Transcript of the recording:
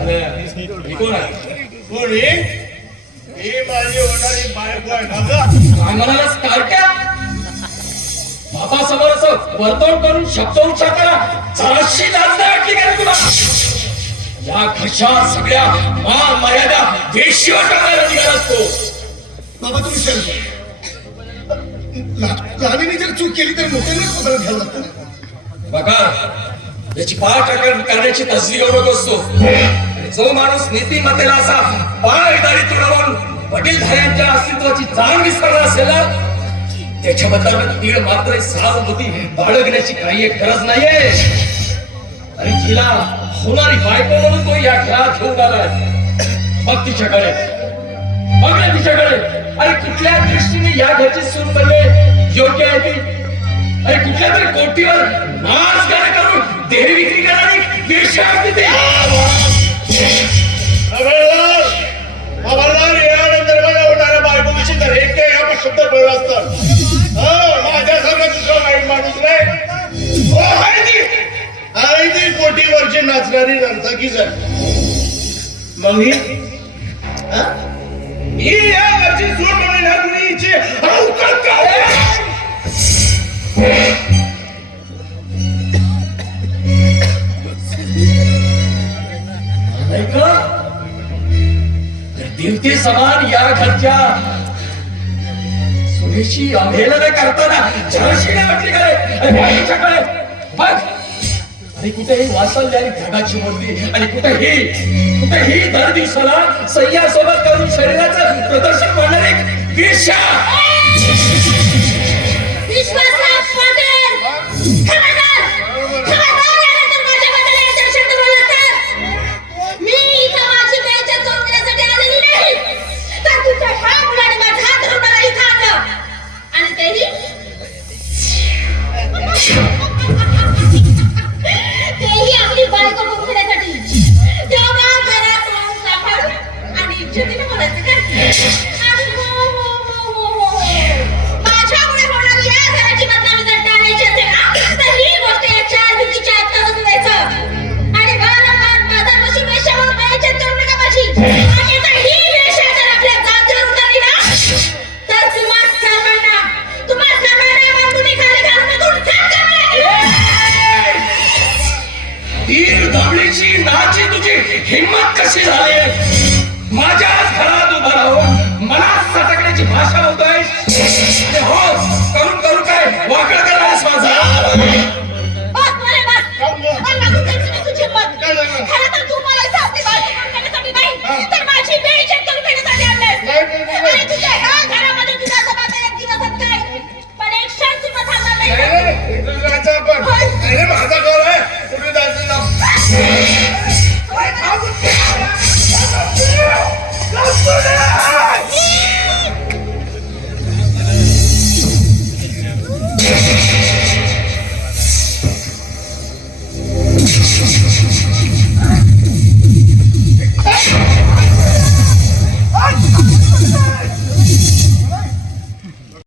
अरे कोण ही माझी होणारी बायको? काय बाबा समोर असं वर्तवण करून शब्द उच्चार करा जराशी लाज नाही वाटली का रे तुला या घशात सगळ्या मान मर्यादा देशीवर टाकायला निघाला असतो बाबा तुम्ही शांत ला- लहानीने जर चूक केली तर मोठ्याने पदर घ्यावं लागतं. बघा त्याची पाठ करण्याची तसली गौरव असतो जो माणूस नीतिमत्तेला असा पाय दारी तुडवून वडीलधाऱ्यांच्या अस्तित्वाची जाण विसरला असेल त्याच्याबद्दल तीळ मात्र सहानुभूती बाळगण्याची काही एक गरज नाहीये. आणि तिला होणारी बायको म्हणून तो या घरात घेऊन आलाय. मग तिच्याकडे. मग ना तिच्याकडे. अरे कुठल्या दृष्टीने या घरची सून बनले योग्य आहे ती? अरे कुठल्या तरी कोटीवर नाच गाणं करून कोटीवरची नर्तकीच आहे. मग ही? या घरची सूट अवकात समान या घरच्या सुनेशी अवहेलना करताना जराशी नाही म्हटली काय आणि कुठेही वासल्य आणि ढगाची मूर्ती आणि कुठेही कुठेही दर दिवसाला सह्यासोबत करून शरीराचं प्रदर्शन करणारी एक दिवशी नाची तुझी हिम्मत कशी झाली? माझ्या घरात उभा राहून मला सटकण्याची भाषा होत आहे हो करून करू काय? वाकड करायस माझा माझा